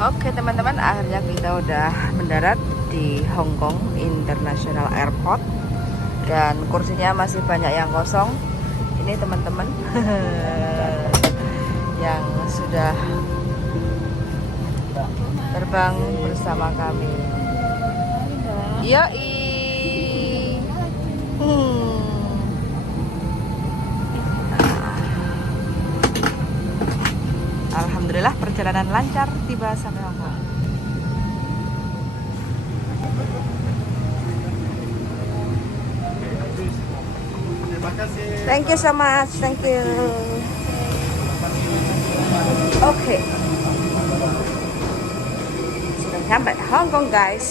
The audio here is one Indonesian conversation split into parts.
Oke teman-teman, akhirnya kita udah mendarat di Hong Kong International Airport dan kursinya masih banyak yang kosong. Ini teman-teman yang sudah terbang bersama kami. Yoi. Alhamdulillah perjalanan lancar, tiba sampai Hong Kong. Thank you so much, thank you. Oke, sudah sampai Hong Kong guys.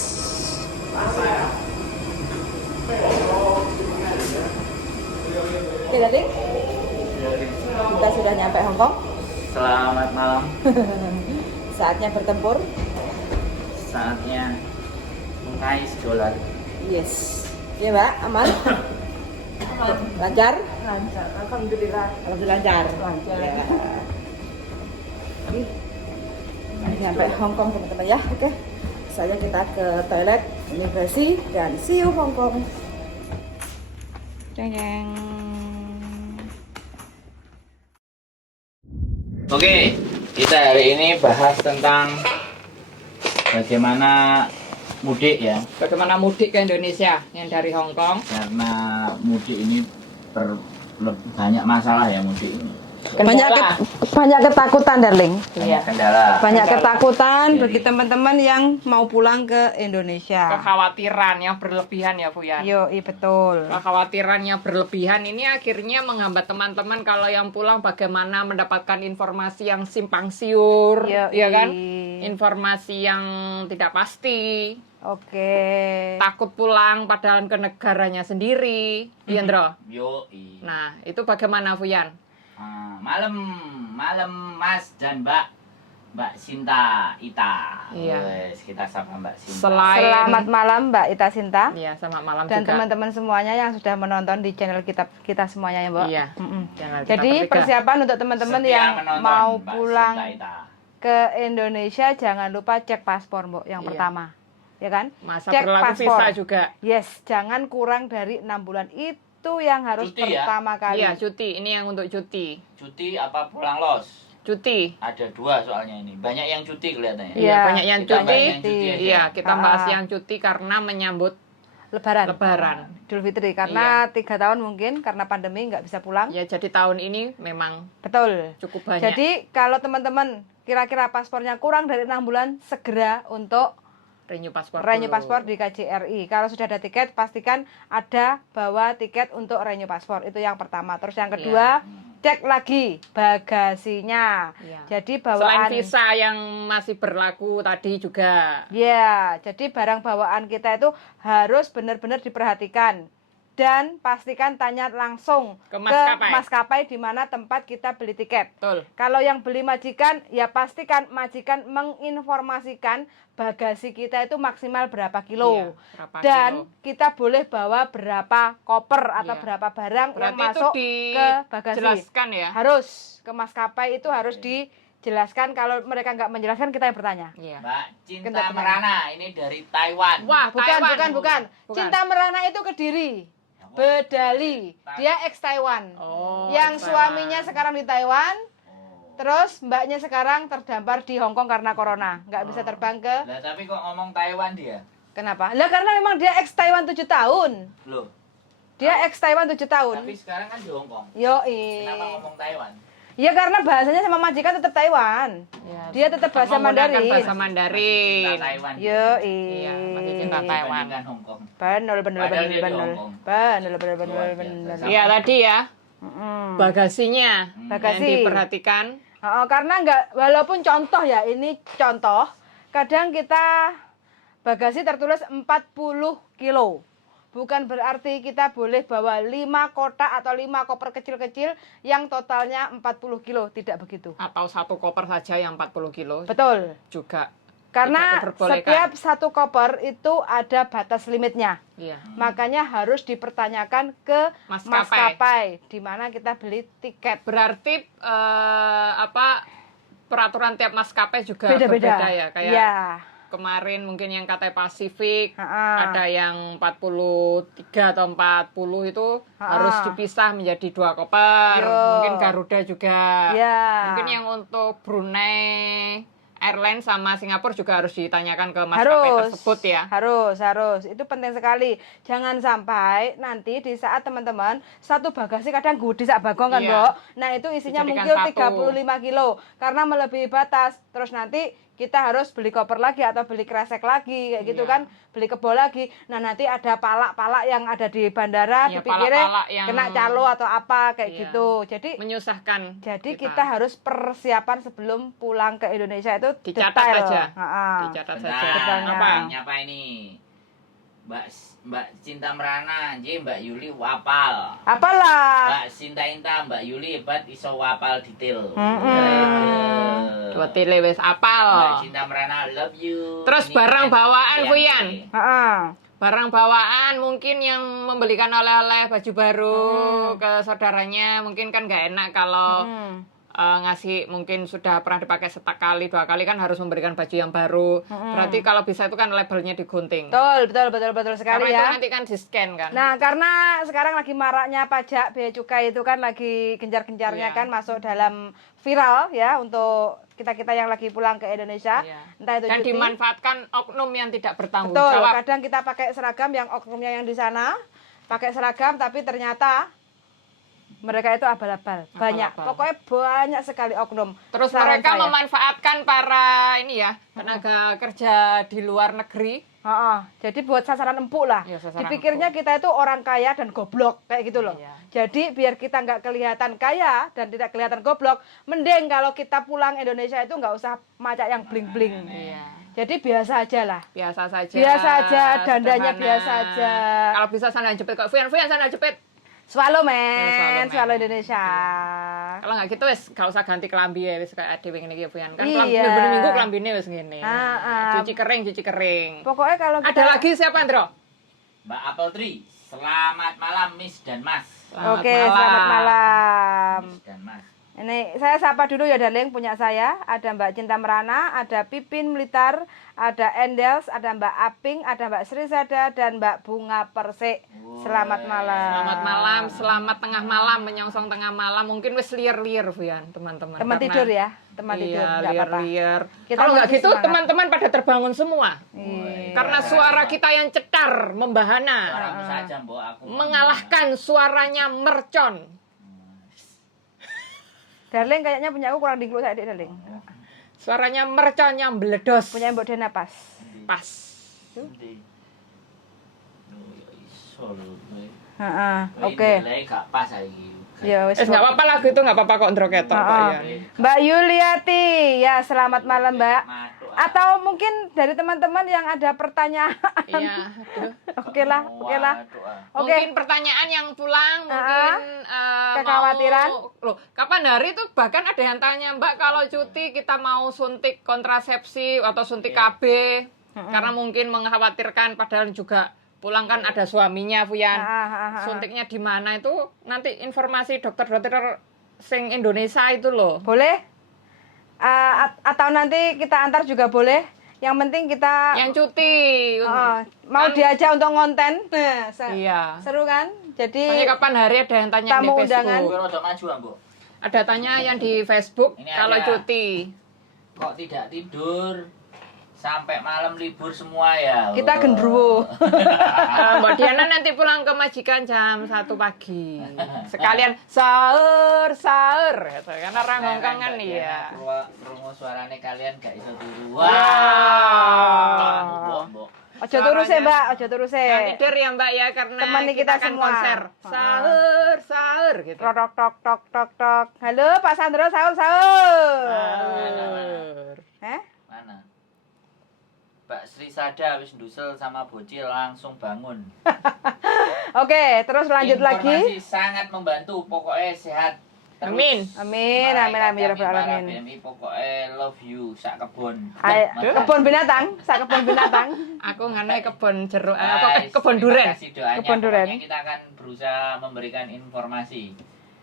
Oke, jadi kita sudah nyampe Hong Kong. Selamat malam. Saatnya bertempur. Saatnya mengais dolar. Yes. Iya Mbak, aman? Lancar? Lancar, alhamdulillah. Alhamdulillah lancar. Lancar. Ya. Sampai Hong Kong teman-teman ya. Oke. Saya kita ke toilet, imigrasi, dan see you Hong Kong. Jeng jeng. Oke, kita hari ini bahas tentang bagaimana mudik ya. Bagaimana mudik ke Indonesia yang dari Hong Kong? Karena mudik ini banyak masalah ya mudik ini. Banyak ketakutan darling. Banyak kendala. Banyak ketakutan Jadi- bagi teman-teman yang mau pulang ke Indonesia. Kekhawatiran yang berlebihan ya Bu ya. Yo, betul. Kekhawatiran yang berlebihan ini akhirnya menghambat teman-teman kalau yang pulang bagaimana mendapatkan informasi yang simpang siur, Yoi. ya kan? Informasi yang tidak pasti. Oke. Takut pulang padahal ke negaranya sendiri, iya Ndro? Yoi. Nah, itu bagaimana Fuyan? Malam Mas dan Mbak Sinta Ita. Iya. Wes, kita sapa Mbak Sinta. Selamat malam Mbak Ita Sinta. Iya, selamat malam Dan juga. teman-teman semuanya yang sudah menonton di channel kita semuanya ya Mbak. Iya. Mm-mm. Channel kita Jadi bertiga. persiapan untuk teman-teman Setia yang menonton, mau Mbak pulang Sinta Ita. ke Indonesia jangan lupa cek paspor Mbak yang Iya. pertama. Ya kan? Masa Cek berlaku paspor. visa juga. Yes, jangan kurang dari 6 bulan. Itu yang harus Cuti ya? pertama kali. Iya, cuti. Ini yang untuk cuti. Cuti apa pulang los? Cuti. Ada dua soalnya ini. Banyak yang cuti kelihatannya. Iya, banyak yang Kita cuti. bahas yang cuti aja. Iya, kita bahas Ah. yang cuti karena menyambut Lebaran. Lebaran. Idul Fitri karena 3 tahun mungkin karena pandemi nggak bisa pulang. Ya, jadi tahun ini memang Betul. cukup banyak. Jadi kalau teman-teman kira-kira paspornya kurang dari 6 bulan segera untuk renew paspor. renew dulu. paspor di KJRI. Kalau sudah ada tiket pastikan ada bawa tiket untuk renew paspor. Itu yang pertama. Terus yang kedua, cek lagi bagasinya. Iya. Jadi Selain bawaan visa yang masih berlaku tadi juga. ya, jadi barang bawaan kita itu harus benar-benar diperhatikan. Dan pastikan tanya langsung Ke maskapai. maskapai di mana tempat kita beli tiket. Betul. Kalau yang beli majikan, ya pastikan majikan menginformasikan bagasi kita itu maksimal berapa kilo. Iya, berapa Dan kilo. kita boleh bawa berapa koper atau Iya. berapa barang yang Berarti itu masuk ke bagasi. dijelaskan ya. Harus ke maskapai itu harus dijelaskan. Kalau mereka nggak menjelaskan, kita yang bertanya. Iya. Mbak Cinta Kenapa? Merana ini dari Taiwan. Wah, Bukan, Taiwan. bukan. Cinta Merana itu Kediri. Bedali. Dia ex Taiwan. Oh, Yang Taiwan. suaminya sekarang di Taiwan, Oh. terus mbaknya sekarang terdampar di Hong Kong karena corona, nggak bisa terbang ke. Lah tapi kok ngomong Taiwan dia? Kenapa? Lah karena memang dia ex Taiwan 7 tahun. Loh, Dia ex Taiwan 7 tahun. tapi sekarang kan di Hong Kong. Yoi. Kenapa ngomong Taiwan? Ya karena bahasanya sama majikan tetap Taiwan. Ya, Dia tetap bahasa menggunakan Mandarin. bahasa Cinta Mandarin. Taiwan. Yoi. Iya, masih cinta Taiwan. Dibandingkan Hong Kong. Benar. Padahal dia di Hong Kong. Luar biasa. Iya, tadi ya. Mm-mm. Bagasinya Bagasi. yang diperhatikan. Karena nggak, walaupun contoh ya, ini contoh, kadang kita bagasi tertulis 40 kilo. Bukan berarti kita boleh bawa 5 kotak atau 5 koper kecil-kecil yang totalnya 40 kilo. Tidak begitu. Atau satu koper saja yang 40 kilo Betul. juga. Karena Tidak diperbolehkan. setiap satu koper itu ada batas limitnya. Iya. Makanya harus dipertanyakan ke maskapai di mana kita beli tiket. Berarti peraturan tiap maskapai juga Beda-beda. berbeda ya. Kayak Iya. kemarin mungkin yang Cathay Pacific Ha-ha. ada yang 43 atau 40 itu Ha-ha. harus dipisah menjadi 2 koper. Yo. Mungkin Garuda juga. Iya. Mungkin yang untuk Brunei Airlines sama Singapura juga harus ditanyakan ke maskapai tersebut ya. Harus. Itu penting sekali. Jangan sampai nanti di saat teman-teman satu bagasi kadang gudi sak bagong kan, Iya. Mbok. Nah, itu isinya Dijadikan mungkin satu. 35 kilo karena melebihi batas. Terus nanti kita harus beli koper lagi atau beli kresek lagi kayak gitu Iya. kan, beli kebo lagi. Nah, nanti ada palak-palak yang ada di bandara Iya, dipikirnya palak-palak yang- kena calo atau apa kayak Iya. gitu. Jadi Menyusahkan. kita harus persiapan sebelum pulang ke Indonesia itu Dicatat detail. aja. Ha-ha. Dicatat Bentar, saja. Detailnya. Apa? Nyapa ini? Mbak Cinta Merana, Mbak Yuli wapal. Apalah. Mbak Sinta Inta, Mbak Yuli hebat iso wapal detail. Dua tele wis apal. Mbak Cinta Merana love you. Terus Ini barang kan bawaan, yang Fuyan. ini. Heeh. Barang bawaan mungkin yang membelikan oleh-oleh baju baru ke saudaranya mungkin kan nggak enak kalau ngasih mungkin sudah pernah dipakai sekali 2 kali kan harus memberikan baju yang baru. Berarti kalau bisa itu kan labelnya digunting. Betul sekali Karena itu ya. nanti kan di scan kan. Nah, karena sekarang lagi maraknya pajak bea cukai itu kan lagi gencar-gencarnya Iya. kan masuk dalam viral ya untuk kita-kita yang lagi pulang ke Indonesia. Iya. Entah itu Dan cuti. dimanfaatkan oknum yang tidak bertanggung Betul, jawab. kadang kita pakai seragam yang oknumnya yang di sana, pakai seragam tapi ternyata mereka itu abal-abal. Banyak. Abal-abal. Pokoknya banyak sekali oknum. Terus Saran mereka saya. memanfaatkan para ini ya tenaga kerja di luar negeri. Heeh. Jadi buat sasaran empuk lah. Iya, sasaran Dipikirnya kita itu orang kaya dan goblok kayak gitu loh. Iya. Jadi biar kita nggak kelihatan kaya dan tidak kelihatan goblok, mending kalau kita pulang Indonesia itu nggak usah macak yang bling-bling. Iya. Jadi biasa aja lah. Biasa saja. Biasa aja, dandanya sederhana. biasa aja. Kalau bisa sana jepit kok. Fuyan sana jepit. Swallow Ya, men, swallow, swallow men. Indonesia. Kalau nggak gitu wes gak usah ganti kelambi ya wes kayak ade ngene iki Fuyan. Kan Iya. bener-bener minggu kelambine wes ngene. Ah. Cuci kering. Pokoknya kalau kita Ada lagi siapa, Andro? Mbak Apple Tree, selamat malam Miss dan Mas. Oke, selamat malam. Miss dan Mas. Ini saya sapa dulu ya darling, punya saya ada Mbak Cinta Merana, ada Pipin Blitar, ada Endels, ada Mbak Aping, ada Mbak Srisada dan Mbak Bunga Persik. Selamat malam. Selamat malam, selamat tengah malam, menyongsong tengah malam. Mungkin wis liar-liar, Fuyan, teman-teman. Teman Karena- tidur ya, teman tidur, Iya, nggak apa-apa. liar-liar. Kita Kalau nggak masih gitu, semangat. teman-teman pada terbangun semua. Iya. Karena suara kita yang cetar, membahana, Suaramu saja, Mbok, aku. mengalahkan suaranya mercon. Darling kayaknya punya aku kurang dingkluk saya dek darling. Suaranya mercon yang meledos. Punya Mbok Dena pas. Pas. Endi? Oh, ya iso lho. Heeh, Ini oke. nilai gak pas saiki. Ya wis. Nggak apa-apa lagu itu nggak apa-apa kok Ndro ketok kok Heeh. ya. Mbak Yuliati, ya selamat malam Mbak. Matuk, Atau mungkin dari teman-teman yang ada pertanyaan. Iya, aduh. Oke lah. Matuk, Oke. Mungkin pertanyaan yang pulang mungkin Kekhawatiran. loh, kapan hari itu bahkan ada yang tanya Mbak kalau cuti kita mau suntik kontrasepsi atau suntik KB karena mungkin mengkhawatirkan padahal juga pulang kan ada suaminya Fuyan. Suntiknya di mana itu nanti informasi dokter-dokter sing Indonesia itu loh. Boleh? Atau nanti kita antar juga boleh. Yang penting kita Yang cuti. mau Kan- diajak untuk konten. Nah, Iya. seru kan? Jadi Soalnya kapan hari ada yang tanya Tamu di undangan. Facebook. Kowe rada maju, Mbok. Ada tanya yang di Facebook Ini kalau ada. cuti. Kok tidak tidur sampai malam libur semua ya? kita gendruwo. Mbak Diana nanti pulang ke majikan jam 1 pagi. Sekalian sahur gitu. Karena orang Hongkong kan iya. Rungu suarane kalian gak iso turu. Wah. Mbok. Ojo turu sih, Mbak, ojo turu sih. Jangan tidur ya Mbak ya karena Temani kita akan semua. konser. Sahur gitu. Tok tok tok tok tok. Halo Pak Sandro, sahur sahur. Sahur. Mana? Mbak Sri Sada wis ndusel sama bocil langsung bangun. Oke, terus lanjut Informasi lagi. sangat membantu, pokoknya sehat. terus. Amin. Amin, amin, amin, ya Rabbal Para alamin. BMI pokoknya love you sak kebon. Ay, Mas- kebun binatang, sak kebun binatang. Aku ngane kebon jeruk Guys, kebon terima duren. kasih doanya. Kebun duren. Pokoknya kita akan berusaha memberikan informasi.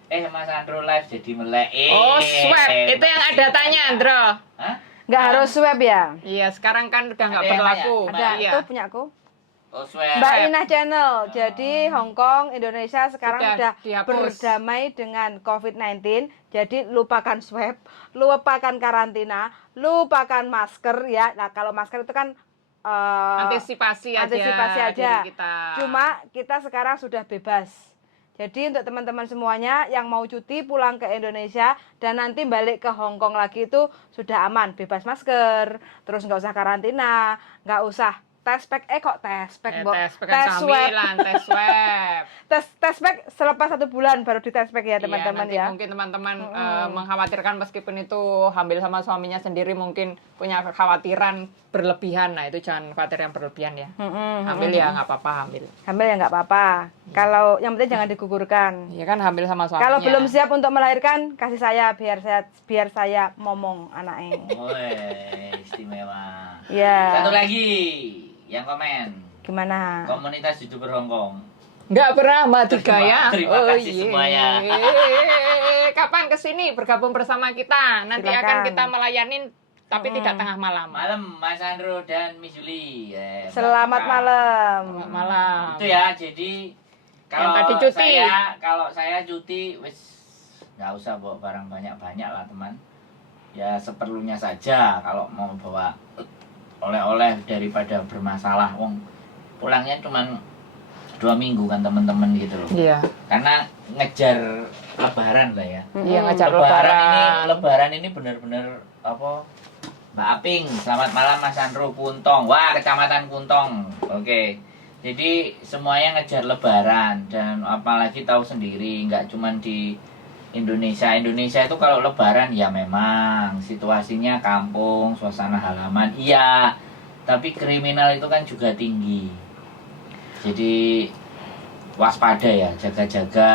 Mas Andro live jadi melek. Oh, swab. Itu yang ada tanya, Andro. Hah? Nggak harus swab ya? Iya, sekarang kan udah nggak Ada yang berlaku. nanya? Ada, Iya. itu punya aku. Oh, swab. Mbak Inah Channel. Jadi Hong Kong, Indonesia sekarang Sudah sudah dihapus. berdamai dengan COVID-19. Jadi lupakan swab, lupakan karantina, lupakan masker ya. Nah, kalau masker itu kan Antisipasi aja. antisipasi aja. diri kita. Cuma kita sekarang sudah bebas. Jadi untuk teman-teman semuanya yang mau cuti pulang ke Indonesia dan nanti balik ke Hong Kong lagi itu sudah aman, bebas masker, terus nggak usah karantina, nggak usah tes pack, kok tes pack, Mbok? tes kehamilan, tes swab. tes pack selepas 1 bulan baru di tes pack ya teman-teman Iya, nanti ya. mungkin teman-teman mengkhawatirkan meskipun itu hamil sama suaminya sendiri mungkin punya kekhawatiran berlebihan. Nah, itu jangan khawatir yang berlebihan ya. Hamil ya nggak apa-apa hamil. Hamil ya nggak apa-apa. Kalau yang penting jangan digugurkan. Iya kan hamil sama suaminya. Kalau belum siap untuk melahirkan, kasih saya biar saya momong anaknya. Woi, istimewa. Ya. Satu lagi yang komen. Gimana? Komunitas YouTuber Hong Kong. Nggak pernah tiga ya. Terima kasih semuanya. Kapan kesini bergabung bersama kita? Nanti Silakan. akan kita melayanin tapi tidak tengah malam. Malam Mas Andro dan Miss Juli. Mbak Selamat Kakak. malam. Selamat malam. Itu ya, jadi kalau tadi cuti. saya cuti wis nggak usah bawa barang banyak-banyak lah teman. Ya seperlunya saja kalau mau bawa oleh-oleh daripada bermasalah. Wong pulangnya cuman 2 minggu kan teman-teman gitu loh. Iya. Karena ngejar lebaran lah ya. Iya ngajar Lebaran ini benar-benar apa? Mbak Aping, selamat malam Mas Andro Kuntong. Wah, Kecamatan Kuntong. Oke. Jadi semuanya ngejar lebaran dan apalagi tahu sendiri nggak cuman di Indonesia. Indonesia itu kalau lebaran ya memang situasinya kampung, suasana halaman. Iya. Tapi kriminal itu kan juga tinggi. Jadi waspada ya, jaga-jaga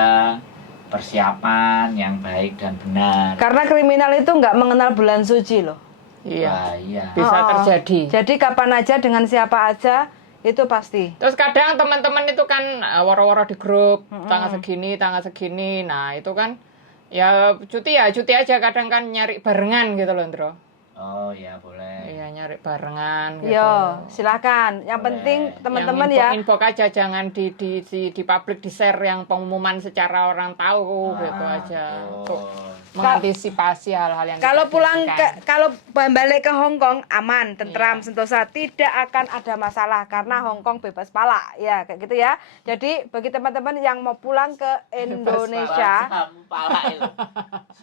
persiapan yang baik dan benar. Karena kriminal itu nggak mengenal bulan suci loh. Iya. Wah, iya. Bisa Oh. terjadi. Jadi kapan aja dengan siapa aja itu pasti. Terus kadang teman-teman itu kan woro-woro di grup tanggal segini. Nah, itu kan ya cuti aja kadang kan nyari barengan gitu loh, Ndro. Oh ya boleh. Iya, nyari barengan gitu. Yo, silakan. Yang Boleh. penting teman-teman Yang ya. info aja jangan di publik, di share yang pengumuman secara orang tahu gitu aja. Untuk mengantisipasi hal-hal yang Kalau tidak pulang diinginkan. kalau balik ke Hong Kong aman, tentram, sentosa, tidak akan ada masalah karena Hong Kong bebas pala. Ya, kayak gitu ya. Jadi bagi teman-teman yang mau pulang ke Indonesia, Bahasa pala itu.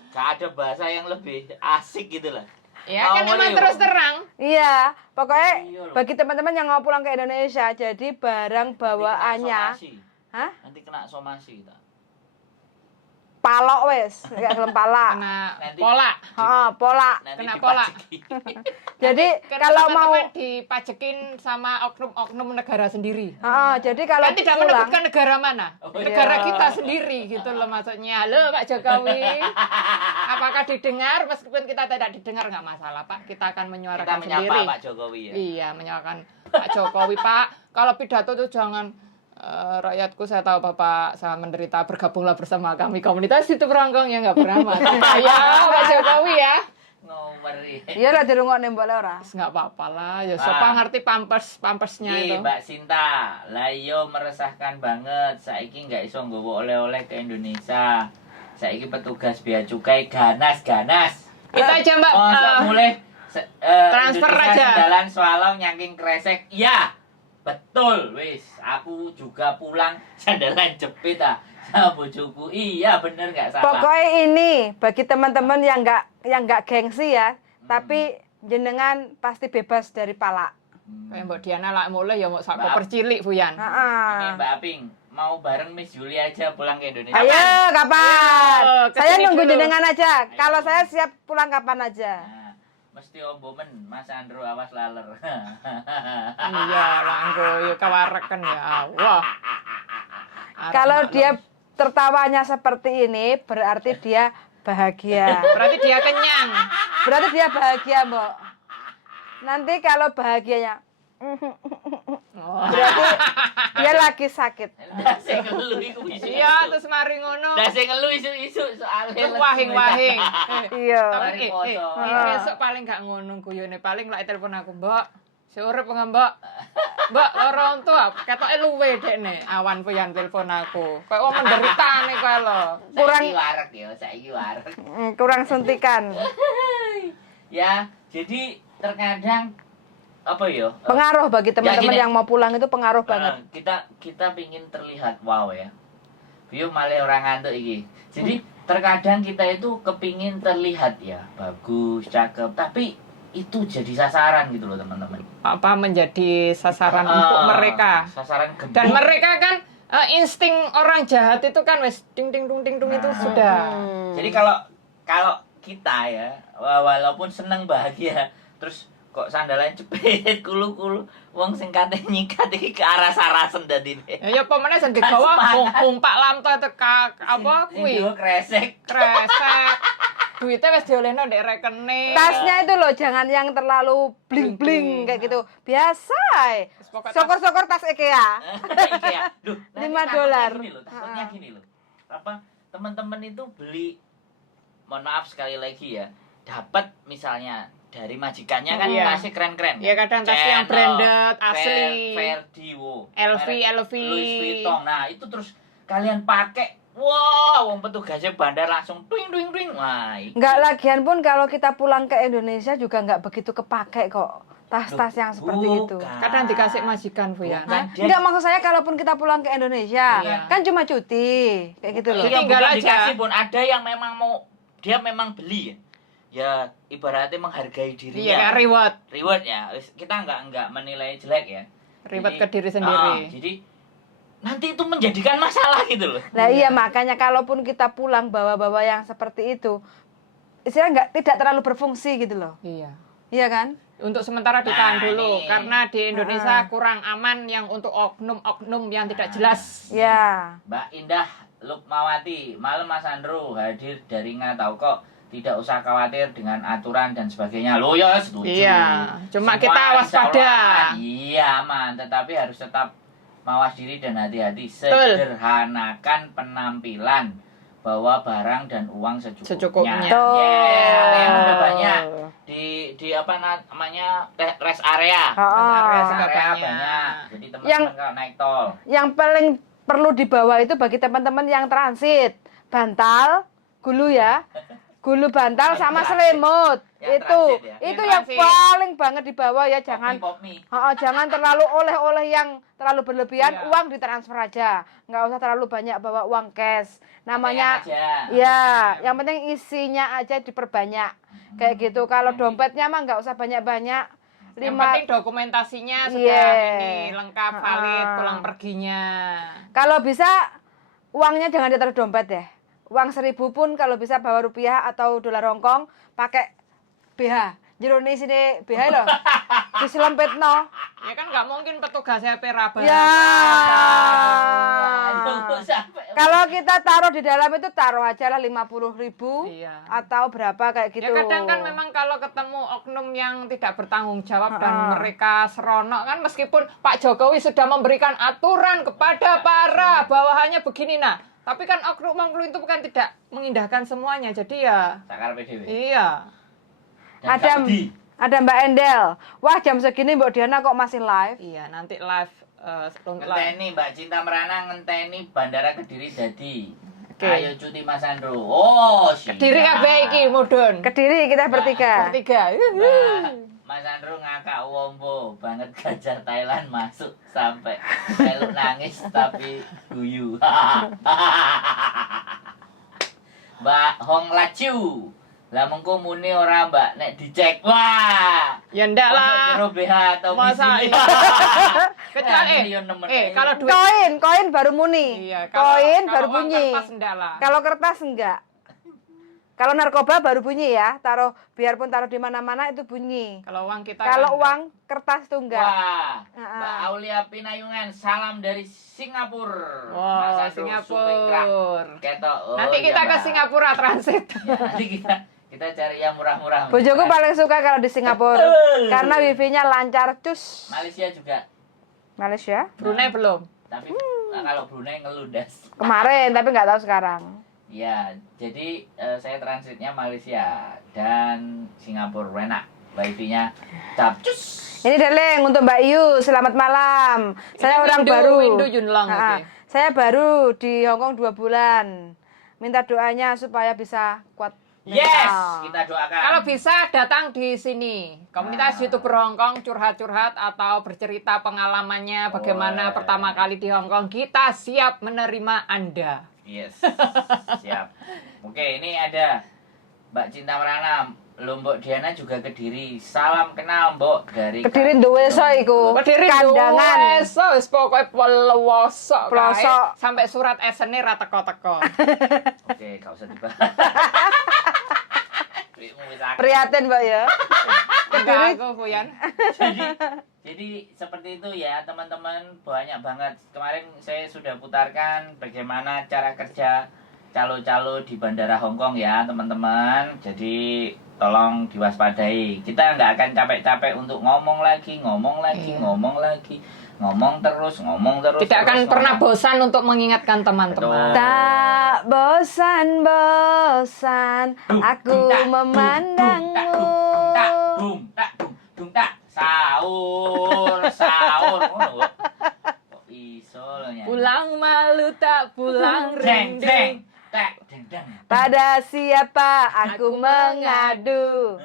Gak ada bahasa yang lebih asik gitu lah. Ya kan Mau emang boleh, terus Bang. terang. iya, pokoknya Iya loh. bagi teman-teman yang mau pulang ke Indonesia, jadi barang bawaannya, Nanti kena somasi. hah? Nanti kena somasi kita. Palok wes, nggak gelem pala. Kena Nanti- pola. Pola. Nanti Kena pola. dipajeki. Jadi Karena kalau mau, teman-teman dipajekin sama oknum-oknum negara sendiri. jadi kalau Kan tidak pulang, menyebutkan negara mana, Oh, negara iya. kita sendiri gitu loh maksudnya. Halo Pak Jokowi, apakah didengar? Meskipun kita tidak didengar nggak masalah Pak, kita akan Kita menyuarakan menyapa sendiri. Pak Jokowi ya. Iya, menyuarakan Pak Jokowi Pak. Kalau pidato tuh jangan rakyatku saya tahu Bapak sangat menderita, bergabunglah bersama kami komunitas itu berangkong ya nggak pernah mati. Ya Pak Jokowi ya. Ngomeri. iya lah dirungokne mbok le ora. Nggak apa-apa lah, ya Ah. sopa ngerti pampersnya itu. Mbak Sinta, lah iyo meresahkan banget. Saiki nggak iso nggawa oleh-oleh ke Indonesia. Saiki petugas bea cukai ganas. Itu aja Mbak. Mulai transfer Indonesia aja. Sendalan Swallow nyangking kresek. Iya. Betul, wis. Aku juga pulang sandalan jepit sama bojoku. Iya, bener nggak salah. Pokoknya ini bagi teman-teman yang nggak gengsi ya, tapi jenengan pasti bebas dari pala. Kayak Mbak Diana lah mulai ya mau sak Mbak. koper cilik Buyan. Ini Mbak Aping mau bareng Miss Juli aja pulang ke Indonesia. Ayo, kapan? Ayo, Saya kesini nunggu dulu. jenengan aja. Ayo. Kalau saya siap pulang kapan aja. Nah, mesti Om Bomen, Mas Andro awas laler. Iya, langgo ya kawareken ya Allah. Kalau dia tertawanya seperti ini, berarti dia bahagia. berarti dia kenyang. Berarti dia bahagia, Mbok. Nanti kalau bahagianya Oh. Berarti dia lagi sakit. Ndak sing ngelu iku isu. Iya, terus mari ngono. Ndak sing ngelu isu-isu soalnya Terus wahing-wahing. Iya. Mari poso. Besok paling gak ngono guyone, paling lek telepon aku, Mbak. Si urip nggak, Mbak? Mbak, lara tua, ketoke luwe dekne. Awan pian telepon aku. Kayak wong menderitane kowe lho. Saiki wareg ya, saiki wareg. Kurang suntikan. Ya, jadi terkadang apa ya? Pengaruh bagi teman-teman gini. yang mau pulang itu pengaruh banget. Kita pingin terlihat wow ya. View malah orang ngantuk iki. Jadi terkadang kita itu kepingin terlihat ya bagus, cakep, tapi itu jadi sasaran gitu loh teman-teman. Apa menjadi sasaran untuk mereka. Sasaran gebuk. Dan mereka kan insting orang jahat itu kan wes ding ding dung ding dung itu sudah. Jadi kalau kita ya walaupun seneng bahagia terus kok sandalnya jepit kulu-kulu wong sing kate nyikat iki ke arah sarasen dadine. Ya pemene sing digawa umpak lamto itu apa kuwi. Sing kresek. Kresek. Duitnya wis diolehno ndek rekening. Tasnya itu loh jangan yang terlalu bling-bling kayak gitu. Biasa. Sokor-sokor tas IKEA. Iya. Duh, $5. Takutnya gini loh. Apa teman-teman itu beli mohon maaf sekali lagi ya, dapat misalnya dari majikannya kan Iya. masih keren-keren. Ya kadang tas yang branded asli. Verdiwo, LV. Louis Vuitton. Nah, itu terus kalian pakai. Wow, wong petugasnya bandar langsung twing twing twing. Wah, Nggak lagian pun kalau kita pulang ke Indonesia juga nggak begitu kepake kok. Tas-tas yang seperti itu. Kadang dikasih majikan Bu ya. Bukan. Enggak, maksud saya kalaupun kita pulang ke Indonesia, Iya. kan cuma cuti. Kayak gitu loh. Itu yang Tinggal bukan aja. dikasih pun ada yang memang mau dia memang beli ya. Ya ibaratnya menghargai Iya, dirinya. kayak reward. Reward ya. Kita nggak menilai jelek ya. Reward Jadi, ke diri sendiri. Jadi nanti itu menjadikan masalah gitu loh. Nah iya makanya kalaupun kita pulang bawa-bawa yang seperti itu, istilahnya tidak terlalu berfungsi gitu loh. Iya. Iya kan? Untuk sementara ditahan Nah, dulu ini. karena di Indonesia kurang aman yang untuk oknum-oknum yang tidak jelas. Ya. Mbak Indah Lukmawati, malam Mas Andro hadir dari Ngatau kok tidak usah khawatir dengan aturan dan sebagainya. Lo ya setuju. Iya, cuma Semua kita insya waspada. Allah aman. Iya aman, tetapi harus tetap mawas diri dan hati-hati. Betul. Sederhanakan penampilan, bawa barang dan uang secukupnya. Secukupnya. Yes, yang udah banyak di apa namanya rest area. Rest area banyak. banyak. Jadi Yang- teman-teman kalau naik tol. Yang paling perlu dibawa itu bagi teman-teman yang transit, bantal, gulu ya. Gulu bantal Yang sama transit. selimut. Yang Itu transit ya. itu Yang yang transit. paling banget dibawa ya, jangan Pop mie. jangan terlalu oleh-oleh yang terlalu berlebihan, Iya. uang ditransfer aja. Nggak usah terlalu banyak bawa uang cash. Namanya Pengen aja. ya, yang penting isinya aja diperbanyak. Kayak gitu. Kalau dompetnya mah nggak usah banyak-banyak. Yang penting dokumentasinya sudah Iya. ini lengkap, valid, pulang perginya. Kalau bisa uangnya jangan ditaruh dompet ya. Uang 1.000 pun kalau bisa bawa rupiah atau dolar Hongkong pakai BH. Jerone sini BH loh. Diselempetno. Ya kan nggak mungkin petugas raba. Ya. Aduh, sampai Kalau kita taruh di dalam itu taruh aja lah 50.000 Iya. atau berapa kayak gitu. Ya kadang kan memang kalau ketemu oknum yang tidak bertanggung jawab dan mereka seronok kan meskipun Pak Jokowi sudah memberikan aturan kepada para bawahannya begini nah. Tapi kan oknum-oknum itu kan tidak mengindahkan semuanya. Jadi ya sakar PDW. iya. Dan Ada Saudi. Mbak Endel. Wah, jam segini Mbak Diana kok masih live? Iya, nanti live live. Ngenteni Mbak Cinta Merana ngenteni Bandara Kediri dadi. Oke. Ayo cuti Mas Andro. Oh, siap. Diri kabeh iki mudun. Kediri kita bertiga. Bertiga. Nah, Mas Andro ngakak wombo banget gajah Thailand masuk sampai meluk nangis tapi guyu. Mbak Hong Lacu. Lah mengko muni ora Mbak nek dicek. Wah. Ya ndak Masuk lah. jero BH atau Masa bisi. iya. Kecuali Iya, nemen. kalau duit Koin baru muni. iya, Koin baru uang bunyi. kertas enggak lah. Kalau kertas enggak. Kalau narkoba baru bunyi ya. Taruh biarpun taruh di mana-mana itu bunyi. Kalau uang kita Kalau kan uang kertas tuh enggak. Wah, Ah. Mbak Aulia Pinayungan, salam dari Singapura. Wow, Mas Andro, Supengkrak. Singapura. Ketok. Oh, Nanti kita iya, ke Mbak. Singapura transit. Ya, nanti kita Kita cari yang murah-murah. Bojoku paling suka kalau di Singapura karena wifi-nya lancar cus. Malaysia juga. Malaysia? Brunei belum. Tapi kalau Brunei ngeludas. Kemarin tapi nggak tahu sekarang. Ya, jadi saya transitnya Malaysia dan Singapura enak. Wifi-nya capcus. Ini Darling untuk Mbak Yu, selamat malam. Saya orang baru. Windu Yunlang. Ah, oke. saya baru di Hongkong 2 bulan. Minta doanya supaya bisa kuat. Yes, mental. kita doakan. Kalau bisa datang di sini. Komunitas YouTuber Hongkong curhat-curhat atau bercerita pengalamannya bagaimana Wah. pertama kali di Hongkong. Kita siap menerima Anda. Yes, siap. Oke, ini ada Mbak Cinta Merana. Lombok Diana juga Kediri. Salam kenal Mbok dari Kediri duwe so iku. Berdiri Kandangan. wis pokoke pelosok Pelosok. kae, sampai surat SN ra teko-teko. Oke, gak usah dibahas. Duitmu wis akeh. Prihatin Mbak ya. Enggak aku Fuyan. Jadi seperti itu ya teman-teman, banyak banget. Kemarin saya sudah putarkan bagaimana cara kerja calo-calo di Bandara Hongkong ya teman-teman. Jadi tolong diwaspadai. Kita nggak akan capek-capek untuk ngomong lagi, Iya. ngomong terus. Tidak akan terus, pernah ngomong. bosan untuk mengingatkan teman-teman. Betul. Tak bosan aku memandangmu. Dung tak sahur ngono kok. Kok iso lho nyanyi. Pulang malu tak pulang Jeng rindu. tak deng. Pada siapa aku mengadu?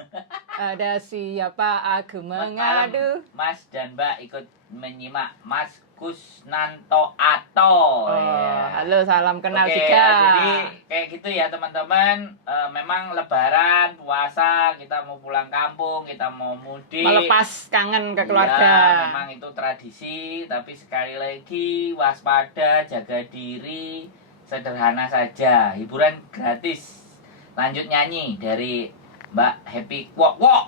Ada siapa aku mengadu? Mas dan Mbak ikut menyimak Mas Kusnanto Ato. Ya. Halo, salam kenal Oke, juga. jadi kayak gitu ya teman-teman. Memang Lebaran, puasa, kita mau pulang kampung, kita mau mudik. Melepas kangen ke Iya, keluarga. memang itu tradisi, tapi sekali lagi waspada, jaga diri, sederhana saja, hiburan gratis. Lanjut nyanyi dari Mbak Happy Wok Wok.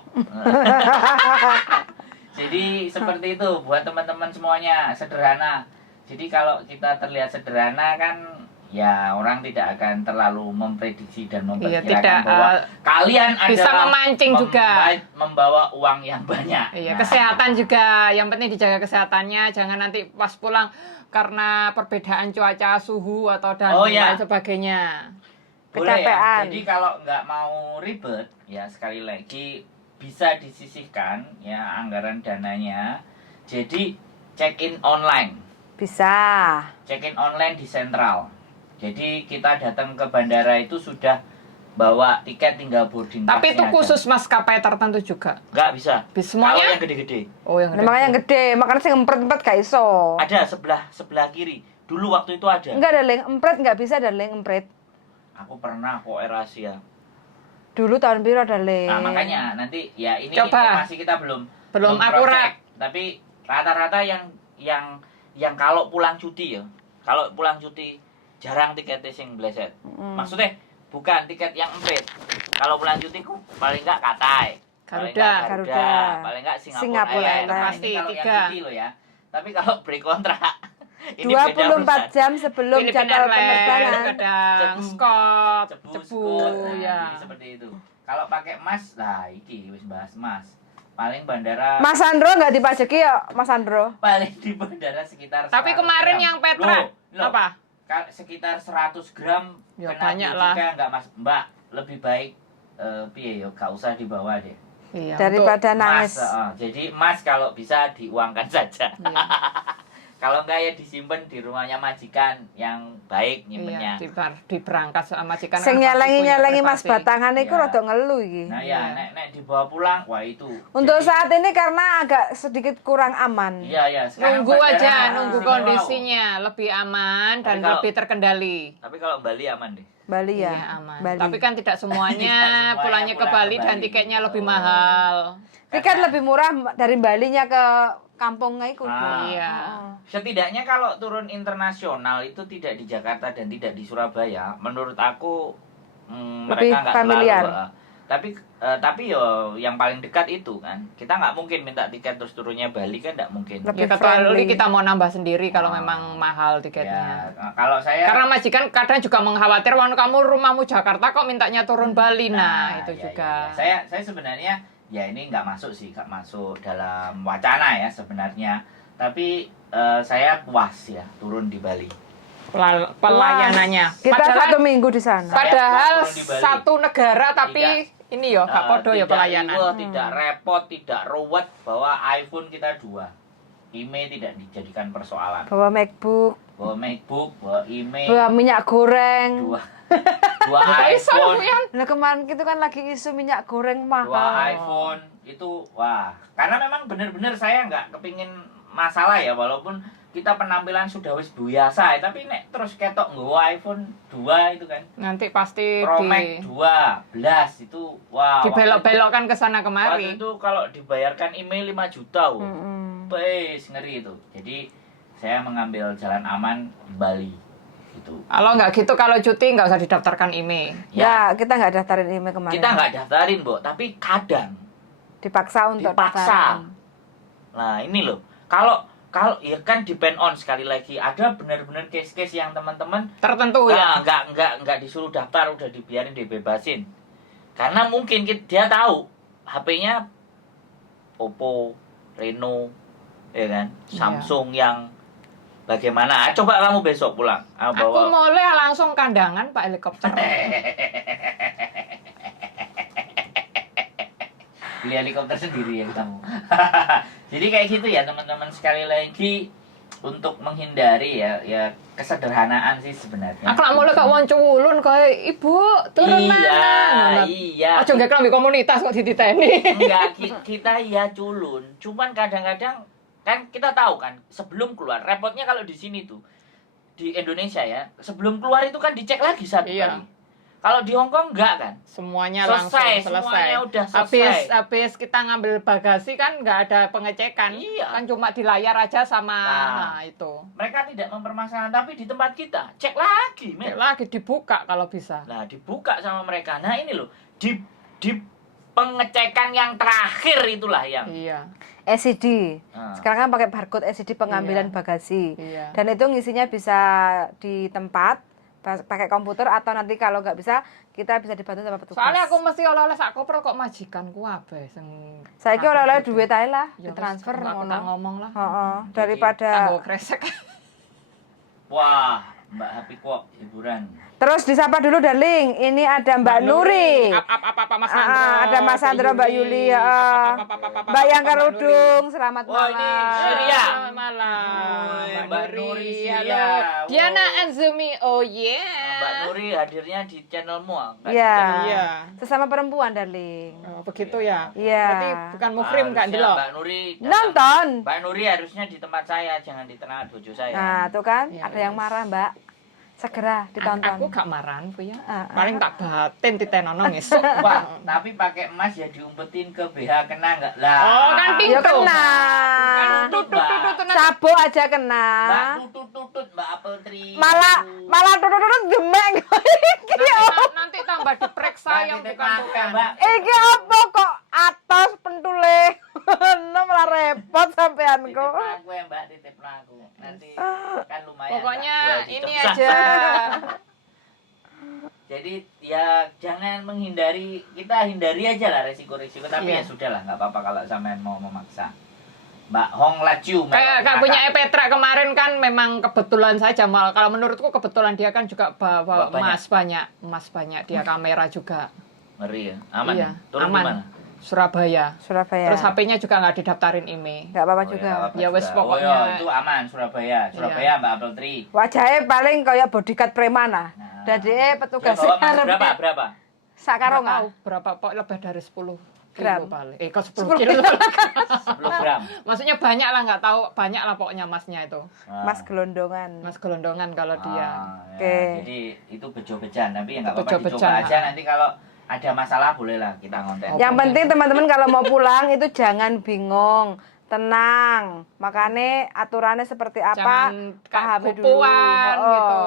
Jadi seperti itu buat teman-teman semuanya, sederhana. Jadi kalau kita terlihat sederhana kan ya orang tidak akan terlalu memprediksi dan memperkirakan tidak, bahwa kalian bisa adalah memancing juga. membawa uang yang banyak. Iya, Nah, kesehatan juga. Yang penting dijaga kesehatannya. Jangan nanti pas pulang karena perbedaan cuaca, suhu atau dan Oh, iya. lain sebagainya. boleh ya. Kecapean. Jadi kalau nggak mau ribet, ya sekali lagi bisa disisihkan ya anggaran dananya. Jadi check-in online. Bisa. Check-in online di sentral. Jadi kita datang ke bandara itu sudah bawa tiket, tinggal boarding Tapi itu pass-nya khusus maskapai tertentu juga. aja. Nggak bisa. Bisa Kalau semuanya? yang gede-gede. Oh, yang Nah, makanya yang gede, makanya sing empret-empret gak iso. Ada sebelah kiri. Dulu waktu itu ada. Enggak Darling, empret nggak bisa Darling, empret. Aku pernah kok AirAsia. Dulu tahun biru Darling. Nah, makanya nanti ya ini Coba. informasi kita belum akurat. cross-check. Tapi rata-rata yang kalau pulang cuti ya. Kalau pulang cuti jarang tiketnya sing bleset. Maksudnya bukan tiket yang emprit. Kalau pulang cuti ku paling enggak Katai. Paling nggak Garuda. Paling enggak Singapura Singapura Airlines. Airlines. Pasti, Ini kalau yang 3. cuti lo ya. Tapi kalau break kontrak ini beda 24 urusan. jam sebelum Philippine jadwal Airlines, penerbangan. kadang Cebu. Scott, Cebu, cebu, Nah, ya. jadi seperti itu. Kalau pakai emas lah iki wis bahas emas. Paling bandara Mas Andro nggak dipajaki ya, Mas Andro? paling di bandara sekitar Tapi 100 kemarin gram. yang Petra, Loh, apa? sekitar 100 gram Ya, kena banyak bea lah. cukai enggak Mas Mbak, lebih baik piye yo gak usah dibawa deh. Iya, Daripada Emas, nangis. jadi emas kalau bisa diuangkan saja. Iya. Kalau enggak ya disimpan di rumahnya majikan yang baik nyimpennya. Iya, diberangkat sama majikan. Sing kan pasti punya nyelengi Mas privasi. batangan iku Iya. rada ngelu iki. Nah Iya. ya, nek dibawa pulang, wah itu. Untuk Jadi- saat ini karena agak sedikit kurang aman. Iya ya. sekarang Nunggu bandara aja, nunggu istimewa. kondisinya lebih aman dan Tapi kalau- lebih terkendali. Tapi kalau Bali aman deh. Bali ya. Iya, aman. Bali. Tapi kan tidak semuanya Tidak semuanya pulangnya ke pulang Bali ke dan Bali. tiketnya lebih Oh. mahal. Tiket lebih murah dari Balinya ke kampungnya iku. Ah. Iya. Heeh. Setidaknya kalau turun internasional itu tidak di Jakarta dan tidak di Surabaya, menurut aku Lebih mereka nggak familiar. terlalu Tapi yo yang paling dekat itu kan. Kita nggak mungkin minta tiket terus turunnya Bali kan nggak mungkin. Lebih Ya, kecuali friendly. kita mau nambah sendiri kalau Ah. memang mahal Ya, tiketnya. kalau saya Karena majikan kadang juga mengkhawatir, wah kamu rumahmu Jakarta kok mintanya turun Bali. Nah, itu iya, juga. iya. Saya sebenarnya ya ini nggak masuk dalam wacana ya sebenarnya. Tapi saya puas ya turun di Bali. Pelayanannya. Kita Padahal- 1 minggu di sana. Padahal Saya turun di Bali. satu negara tapi ini yo gak podo ya Tidak pelayanan. ribet, tidak repot, tidak ruwet bahwa iPhone kita 2. Email tidak dijadikan persoalan. Bawa MacBook, Bawa MacBook, bawa email, bawa minyak goreng. dua dua Gak bisa iPhone, Fuyan. Nah kemarin itu kan lagi isu minyak goreng dua mahal. iPhone itu wah. Karena memang benar-benar saya nggak kepingin masalah ya walaupun kita penampilan sudah wis biasa tapi nek terus ketok nggawa iPhone 2 itu kan Nanti pasti Pro Max 12 itu wah dibelok-belokkan ke sana waktu kemari. itu kalau dibayarkan email 5 juta Mm-mm. Wes, ngeri itu. Jadi saya mengambil jalan aman Bali itu. Kalau nggak gitu, kalau cuti nggak usah didaftarkan email. Ya, kita nggak daftarin email kemarin. Kita nggak daftarin, Mbok, tapi kadang Dipaksa untuk dipaksa. daftarin. Nah, ini loh. Kalau ya kan depend on sekali lagi. Ada benar-benar case-case yang teman-teman Tertentu ya. nggak disuruh daftar, udah dibiarin dibebasin. Karena mungkin dia tahu HP-nya Oppo, Reno, ya kan, Iya. Samsung yang bagaimana? Coba kamu besok pulang, Aku mulai langsung kandangan Pak helikopter. beli helikopter sendiri ya kamu. Jadi kayak gitu ya teman-teman, sekali lagi untuk menghindari ya kesederhanaan sih sebenarnya. Aku lak mulai kok wong culun kayak ibu turun mana. Iya. Aja nggak kelambi komunitas kok dititeni. Enggak, kita ya culun. Cuman kadang-kadang kan kita tahu kan sebelum keluar repotnya kalau di sini tuh di Indonesia ya sebelum keluar itu kan dicek lagi satu Iya. kali. Kalau di Hong Kong enggak kan? Semuanya Selesai, langsung selesai. semuanya udah selesai. Habis kita ngambil bagasi kan nggak ada pengecekan. Iya. Kan cuma di layar aja sama Nah. itu. Mereka tidak mempermasalahkan, tapi di tempat kita cek lagi, men. Lagi dibuka kalau bisa. Nah, dibuka sama mereka. Nah, ini loh, di pengecekan yang terakhir itulah yang Iya. SCD. Nah. Sekarang kan pakai barcode SCD pengambilan bagasi. Iya. Dan itu ngisinya bisa di tempat pakai komputer atau nanti kalau nggak bisa kita bisa dibantu sama petugas. Soalnya aku mesti oleh-oleh sak koper kok majikanku abe sing Saiki oleh-oleh gitu. duit ae lah, Ya, ditransfer wis, aku tak ngono. ngomong lah. Heeh, daripada Tanggo kresek. wah, Mbak Happy kok hiburan. terus disapa dulu darling. Ini ada Mbak Nuri. Apa Mas Andro? Ada Mas Andro, Mbak Yuli, Mbak yang kerudung, selamat Wah, ini malam. Syria. Selamat malam. Woi, Mbak Nuri Halo. Syria. Diana Wow. Anzumi. Oh yeah. Mbak Nuri hadirnya di channelmu, Mbak. Iya. Iya. Sesama perempuan darling. Oh, begitu ya. Iya. Berarti bukan mufrim kan Harusnya delok. Mbak Nuri datang. Nonton. Mbak Nuri harusnya di tempat saya, jangan di tengah bojo saya. Nah, tuh kan Iya, ada yang marah, Mbak. Segera ditonton. Aku gak marahan ku ya. Ah. Paling tak batin titenono ngesuk. Wah, tapi pakai emas ya diumpetin ke BH kena nggak lah? Oh, kan Ya pintu. kena. Kan tutut nanti. Sabo aja kena. Mbak tutut Mbak Apple Tree. Malah tutut gemeng. Iki Nanti tambah diperiksa yang bukan. Mbak. iki apa kok atos pentule. No malah repot sampeanku. Titip aku ya Mbak, titip aku. Nanti kan lumayan. Pokoknya Mbak, jual di ini Jogja. aja. Jadi ya jangan menghindari, kita hindari aja lah resiko-resiko. Tapi Iya. ya sudahlah, nggak apa-apa kalau sampean mau memaksa. Mbak Hong Lacu. Kayak punya Petra kemarin kan memang kebetulan saja mal. Kalau menurutku kebetulan dia kan juga bawa emas banyak dia kamera juga. Ngeri ya, aman. Iya, Turun aman. di mana? Surabaya. Surabaya. Terus HP-nya juga nggak didaftarin IMEI. Enggak apa-apa Oh, juga. nggak apa-apa Ya wes, juga. pokoknya. Oh, iya, itu aman Surabaya. Surabaya Mbak Apple Tree. Wajahnya paling kayak bodyguard preman lah. Nah. Dadi Dia petugasnya bawa emas berapa? Berapa? Sakarong Nggak tahu ah. berapa kok lebih dari 10 Gram. kilo paling. Kok 10 kilo. 10 gram. Maksudnya banyak lah, nggak tahu banyak lah pokoknya emasnya itu. Nah. Mas gelondongan. Mas gelondongan kalau dia. Ya, Oke. Jadi itu bejo-bejan, tapi ya nggak apa-apa Bejo-bejan, dicoba aja. ah. Nanti kalau ada masalah bolehlah kita ngonten. Oh. Yang penting teman-teman kalau mau pulang itu jangan bingung, tenang. Makanya aturannya seperti apa? Jangan pahami dulu. gupuan Oh. gitu.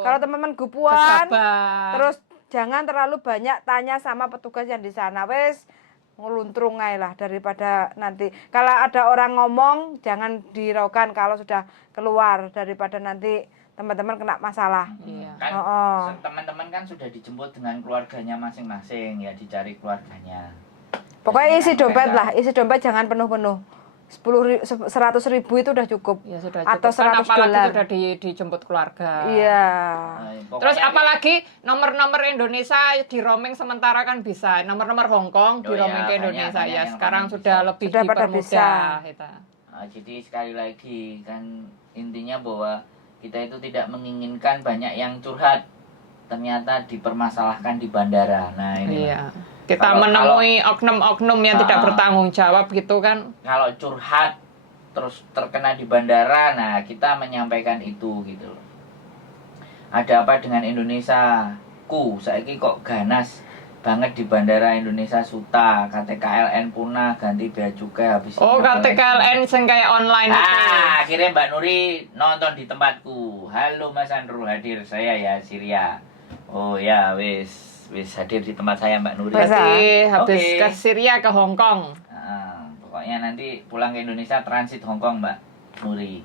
Kalau teman-teman gupuan, Gegabah. terus jangan terlalu banyak tanya sama petugas yang di sana. Wes ngeluntrung aja lah daripada nanti. Kalau ada orang ngomong jangan diraukan kalau sudah keluar daripada nanti teman-teman kena masalah. Iya. Kan Oh. teman-teman kan sudah dijemput dengan keluarganya masing-masing ya, dicari keluarganya. Pokoknya isi Biasanya kan dompet mereka- lah, isi dompet jangan penuh-penuh. 100.000 itu udah cukup. Ya sudah Atau cukup. Kan 100 apalagi dolar. sudah dijemput keluarga. Iya. pokoknya Terus apalagi nomor-nomor Indonesia di roaming sementara kan bisa. Nomor-nomor Hong Kong di Oh iya, roaming ke banyak- Indonesia banyak ya. yang Sekarang roaming sudah bisa. lebih Sudah pada dipermudah. Kita. Jadi sekali lagi kan intinya bahwa kita itu tidak menginginkan banyak yang curhat, ternyata dipermasalahkan di bandara. Nah ini Iya. Kita Kalau- menemui oknum-oknum yang tidak bertanggung jawab gitu kan. kalau curhat terus terkena di bandara, nah kita menyampaikan itu gitu loh. Ada apa dengan Indonesia? Saiki kok ganas banget di bandara Indonesia Suta, KTKLN punah, ganti bea cukai habis Oh, ini apa lagi? KTKLN yang kayak online itu. Akhirnya Mbak Nuri nonton di tempatku. Halo Mas Andrew, hadir saya ya, Syria. Oh ya, wis hadir di tempat saya Mbak Nuri. Wes, Berarti habis Oke. ke Syria ke Hong Kong. Pokoknya nanti pulang ke Indonesia transit Hong Kong Mbak Nuri.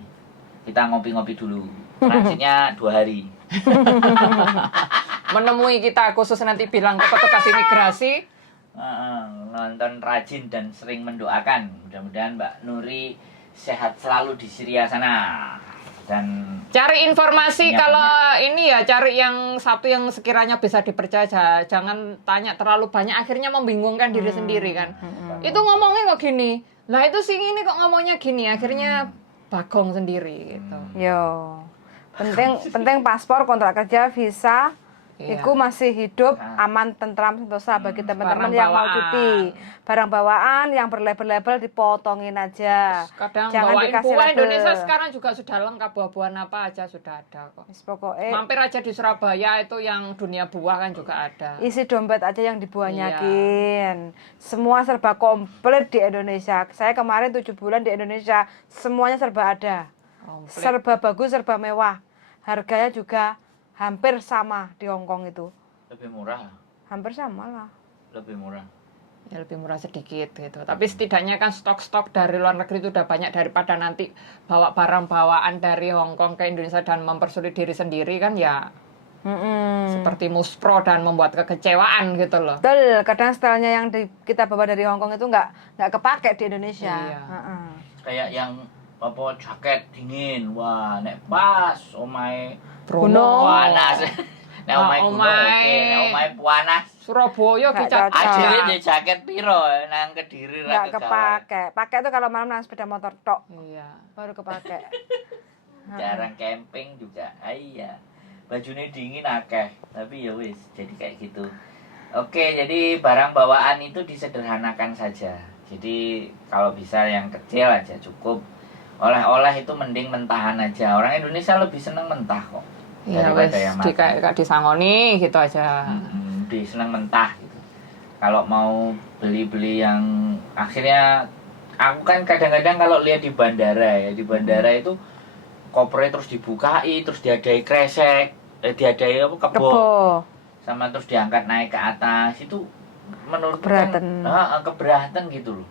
Kita ngopi-ngopi dulu. Transitnya 2 hari. Menemui kita khusus nanti bilang ke petugas imigrasi. Nonton rajin dan sering mendoakan. Mudah-mudahan Mbak Nuri sehat selalu di Syria sana. Dan Cari informasi Banyak, kalau ini ya cari yang satu yang sekiranya bisa dipercaya. Jangan tanya terlalu banyak akhirnya membingungkan diri sendiri kan. Itu ngomongnya kok gini. Lah itu sih ini kok ngomongnya gini akhirnya bagong sendiri gitu. Yo. Penting paspor, kontrak kerja, visa. Iya. Iku masih hidup Ah. aman, tentram, sentosa bagi teman-teman barang yang mau bawaan. cuti. Barang bawaan yang berlabel-label dipotongin aja. Kadang Jangan bawain dikasih buah label. Indonesia sekarang juga sudah lengkap, buah-buahan apa aja sudah ada kok. Wis pokoknya Mampir aja di Surabaya itu yang dunia buah kan juga ada. isi dompet aja yang Iya. dibuanyakin. Semua serba komplit di Indonesia. Saya kemarin 7 bulan di Indonesia, semuanya serba ada. Komplit. Serba bagus, serba mewah. Harganya juga hampir sama di Hong Kong itu. lebih murah. Hampir sama lah. Lebih murah. Ya lebih murah sedikit gitu. Tapi setidaknya kan stok-stok dari luar negeri itu udah banyak daripada nanti bawa barang bawaan dari Hong Kong ke Indonesia dan mempersulit diri sendiri kan ya seperti muspro dan membuat kekecewaan gitu loh. Betul, kadang stylenya yang kita bawa dari Hong Kong itu nggak kepake di Indonesia. Iya. Heeh. Kayak yang apa jaket dingin. Wah, nek pas omae Gunung. panas. Nek omae Ah, gunung omae. oke, nek omae panas. Surabaya Nggak dicat cocok. Ajine di jaket piro nang Kediri ra Nggak kegawe. kepake. Pakai itu kalau malam naik sepeda motor tok Iya. baru kepake. Jarang camping juga. Iya. Bajune dingin akeh, tapi ya wis jadi kayak gitu. Oke, jadi barang bawaan itu disederhanakan saja. Jadi kalau bisa yang kecil aja cukup. Oleh-oleh itu mending mentahan aja. Orang Indonesia lebih seneng mentah kok. Iya wes Daripada yang di makan. kayak disangoni gitu aja. Lebih seneng mentah gitu. Kalau mau beli-beli yang akhirnya aku kan kadang-kadang kalau lihat di bandara ya, di bandara itu kopernya terus dibukai, terus diadai kresek, diadai apa kebo, Kebo. sama terus diangkat naik ke atas itu menurut Keberatan. keberatan gitu loh.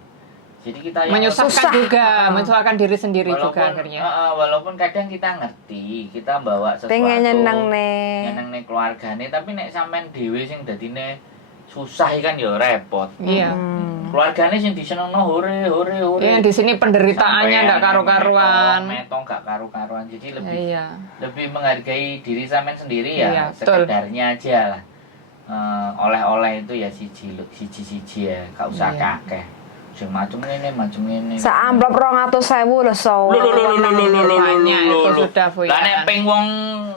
Jadi kita yang Menyusahkan Susah. juga, menyusahkan diri sendiri juga akhirnya. walaupun kadang kita ngerti, kita bawa sesuatu Pengen nyeneng nih. nyeneng nih keluargane, tapi nek sampean dhewe sing dadine susah kan ya repot. Iya. Keluargane sing disenengno hore. Iya, di sini penderitaannya enggak karu-karuan. Metong gak karu-karuan. Jadi lebih Iya. lebih menghargai diri sampean sendiri Iya, ya, betul. sekedarnya aja lah. Oleh-oleh itu ya siji ya, gak usah Iya. kakeh. Sing macem ngene. Seamplop 200.000 lho so. Banyak itu sudah Bu. Lah nek ping wong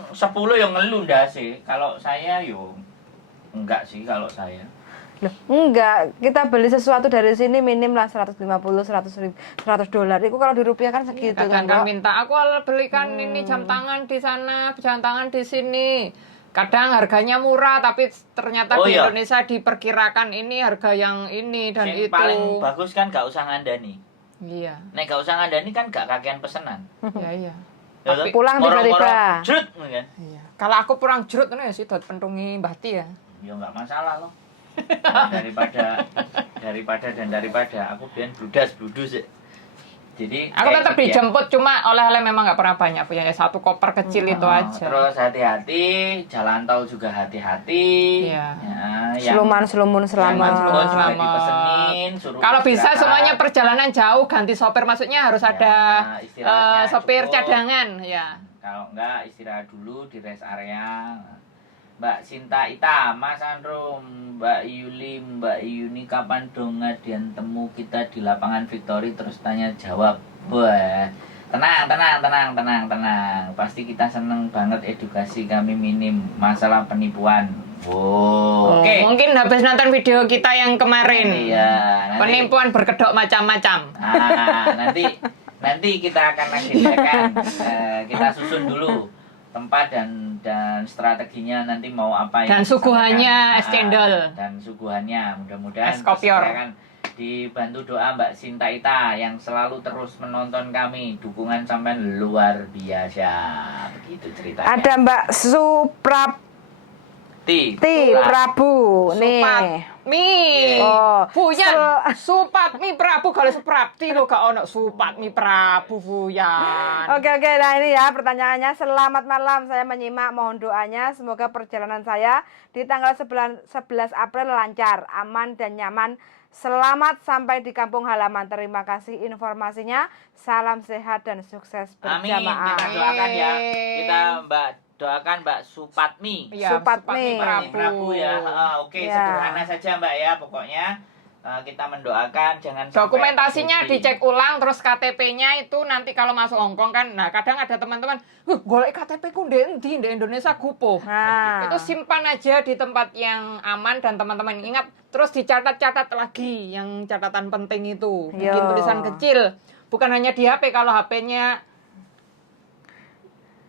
10 ya ngelu ndase. Kalau saya yo enggak sih kalau saya. Loh, enggak, kita beli sesuatu dari sini minim lah 150, 100 dolar. Itu kalau dirupiahkan segitu kan. Kadang Kok. minta aku belikan ini jam tangan di sana, jam tangan di sini. Kadang harganya murah tapi ternyata Oh, di iya. Indonesia diperkirakan ini harga yang ini dan Sing itu. paling bagus kan gak usah ngandani. Iya. Nek gak usah ngandani kan gak kakean pesenan. Iya, iya. Ya Tapi kan? pulang Moro-moro tiba-tiba. Jrut kan. Iya. Kalau aku kurang jerut ngono ya sih dot pentungi Mbah Ti ya. ya nggak masalah loh. daripada aku biar bludus ya. Jadi Aku kayak tetap gitu ya. dijemput, cuma oleh-oleh memang nggak pernah banyak, punya satu koper kecil itu aja. Terus hati-hati, jalan tol juga hati-hati. Iya. Ya, Selumun selamat. juga Selamat. dipesenin, suruh Kalau bisa istirahat. semuanya perjalanan jauh ganti sopir, maksudnya harus Ya, ada istirahatnya sopir cukup. cadangan ya. Kalau enggak istirahat dulu di rest area. Mbak Sinta Ita, Mas Andro, Mbak Yuli, Mbak Yuni, kapan dong ngadian temu kita di lapangan Victory terus tanya jawab. Wah, tenang. Pasti kita seneng banget, edukasi kami minim masalah penipuan. Wow. Oke. Mungkin habis nonton video kita yang kemarin. Iya, nanti- Penipuan berkedok macam-macam. Nanti kita akan agendakan, kita susun dulu tempat dan strateginya nanti mau apa yang Dan disampaikan. suguhannya es cendol. Dan suguhannya mudah-mudahan Es kopior. akan dibantu doa Mbak Sinta Ita yang selalu terus menonton kami, dukungan sampai luar biasa. Begitu ceritanya. Ada Mbak Suprapti Prabu nih. Supatmi. Oh, Fuyan. Supatmi Prabu, kalau Suprapti lo gak ono Supatmi Prabu Fuyan. Oke, nah ini ya pertanyaannya. Selamat malam, saya menyimak, mohon doanya semoga perjalanan saya di tanggal 11 April lancar, aman dan nyaman. Selamat sampai di kampung halaman. Terima kasih informasinya. Salam sehat dan sukses Amin. berjamaah. Kita doakan ya. Kita doakan Mbak Supatmi. Iya, Supatmi Prabu ya. Oke, Ya. sederhana saja Mbak ya. Pokoknya kita mendoakan jangan sampai Dokumentasinya rugi. dicek ulang, terus KTP-nya itu nanti kalau masuk Hongkong kan, nah kadang ada teman-teman, golek KTP ku di Indonesia gupo. Nah, Itu simpan aja di tempat yang aman dan teman-teman ingat, terus dicatat-catat lagi yang catatan penting itu. Bikin Yo. tulisan kecil, bukan hanya di HP, kalau HP-nya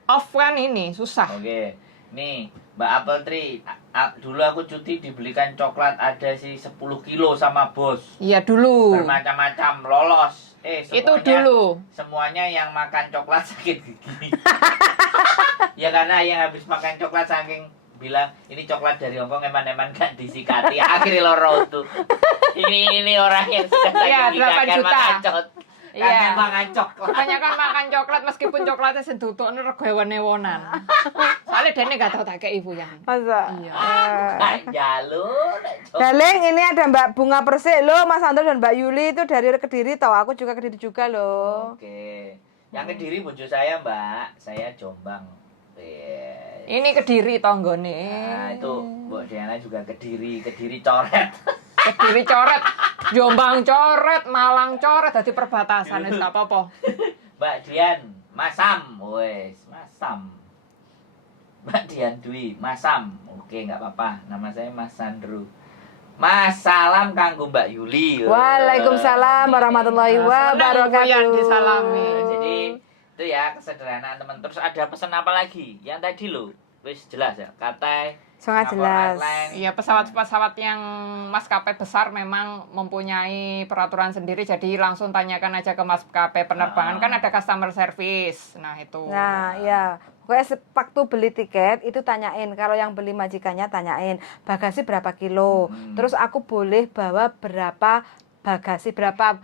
off kan ini susah. Oke. Nih, Mbak Apple Tree, dulu aku cuti dibelikan coklat ada sih 10 kilo sama bos. Iya dulu. Bermacam-macam lolos. Itu dulu. Semuanya yang makan coklat sakit gigi. Ya karena yang habis makan coklat saking bilang ini coklat dari Hongkong eman-eman gak disikati. Akhirnya loro tuh. Ini orang yang sudah Iya, sakit gigi 8 akan juta. makan coklat. Iya. Kangen makan coklat. Kebanyakan makan coklat meskipun coklatnya sedutokno rego ewan-ewanan. Soalnya dene gak tau tak kei ibu ya. masa? Iya. Gak jalur. Darling, ini ada Mbak Bunga Persik loh, Mas Andro dan Mbak Yuli itu dari Kediri tau. Aku juga Kediri juga loh. Oke. Yang Kediri bojo saya, Mbak. Saya Jombang. Yes. Ini Kediri tonggone. Nah, itu Mbak Diana juga Kediri coret. Kediri coret, Jombang coret, Malang coret, dadi perbatasan wis gak apa-apa. Mbak Dian, Masam, wes, Masam. Mbak Dian Dwi, Masam. Oke, nggak apa-apa. Nama saya Mas Sandro. Mas, salam kanggo Mbak Yuli. Waalaikumsalam warahmatullahi Senang wabarakatuh. yang disalami. Jadi itu ya kesederhanaan teman. Terus ada pesan apa lagi? Yang tadi loh, wes jelas ya. Katai. Sangat Singapore jelas. Airlines. Iya, pesawat-pesawat yang maskapai besar memang mempunyai peraturan sendiri, jadi langsung tanyakan aja ke maskapai penerbangan, kan ada customer service. Nah, itu. Nah, ya. Pokoknya waktu beli tiket itu tanyain, kalau yang beli majikannya tanyain bagasi berapa kilo. Terus aku boleh bawa berapa bagasi, berapa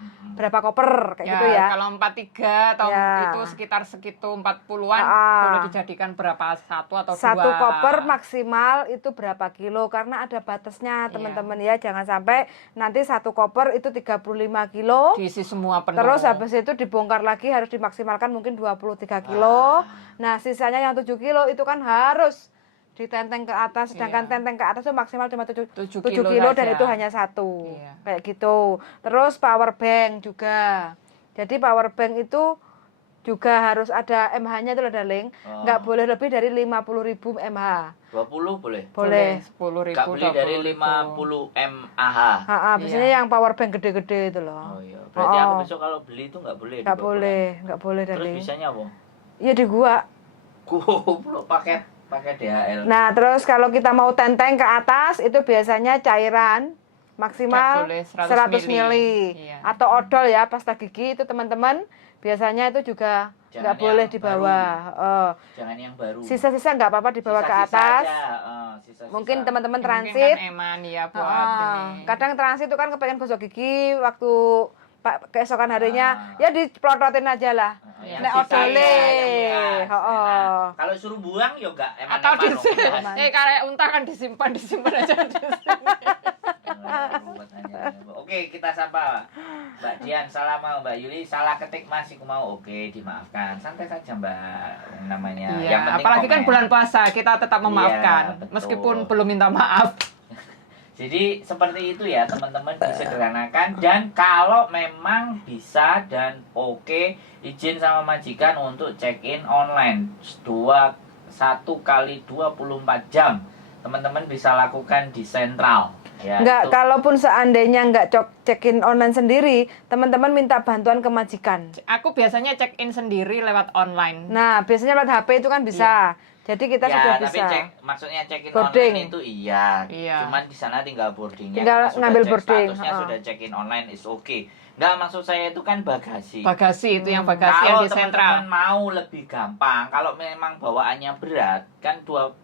koper kayak gitu ya. Kalau 43 atau Ya. itu sekitar segitu 40-an boleh dijadikan berapa, satu atau dua. Satu koper maksimal itu berapa kilo, karena ada batasnya teman-teman ya. Jangan sampai nanti satu koper itu 35 kilo. Diisi semua penuh. Terus habis itu dibongkar lagi, harus dimaksimalkan mungkin 23 kilo. Nah, sisanya yang 7 kilo itu kan harus ditenteng ke atas, sedangkan tenteng ke atas itu maksimal cuma 7 7 kilo dan saja. itu hanya satu. Iya. Kayak gitu. Terus power bank juga. Jadi power bank itu juga harus ada MH-nya itu loh, darling. Nggak boleh lebih dari 50.000 MH. 20 boleh? Boleh. 10.000. Gak beli dari 50 mAh. Biasanya yang power bank gede-gede itu loh. Oh iya. Berarti aku besok kalau beli itu nggak boleh. Nggak dibawa boleh, nggak boleh, pulang. Terus darling. bisanya apa? Iya di gua. Goblok pakai DHL. Nah, terus kalau kita mau tenteng ke atas itu biasanya cairan maksimal Nggak boleh 100 mili. Iya. Atau odol ya pasta gigi itu teman-teman biasanya itu juga Jangan nggak boleh yang dibawa. Jangan yang baru. Sisa-sisa nggak apa-apa dibawa ke Sisa-sisa atas. aja, sisa-sisa. Mungkin teman-teman Mungkin transit. kan eman ya buat ini. Kadang transit itu kan kepengen gosok gigi waktu keesokan harinya Ah. ya diplototin aja lah. Yang Nek sisa odole. yang beras, Heeh. enak. Kalau suruh buang ya enggak Atau di eman-eman. kayak unta kan disimpan aja di sini. Oke, kita sapa Mbak Dian, salah mau Mbak Yuli, salah ketik masih mau. Oke, dimaafkan. Santai saja Mbak, namanya. Yang Iya, penting apalagi kan komen. bulan puasa, kita tetap memaafkan Iya, betul. meskipun belum minta maaf. Jadi seperti itu ya teman-teman, disederhanakan. Dan kalau memang bisa dan oke, izin sama majikan untuk check-in online 1 kali 24 jam. Teman-teman bisa lakukan di sentral. Ya, Enggak, itu. kalaupun seandainya nggak check-in online sendiri, teman-teman minta bantuan ke majikan. Aku biasanya check-in sendiri lewat online. Nah, biasanya lewat HP itu kan bisa. Jadi kita Ya, sudah tapi bisa. maksudnya check-in Boarding. online itu iya. Iya. Cuman di sana tinggal boardingnya. Tinggal Kita sudah ngambil cek boarding, Statusnya heeh. sudah check-in online is okay. Enggak, maksud saya itu kan bagasi. Bagasi itu yang bagasi yang Kalau di sentral. teman-teman mau lebih gampang, kalau memang bawaannya berat, kan 1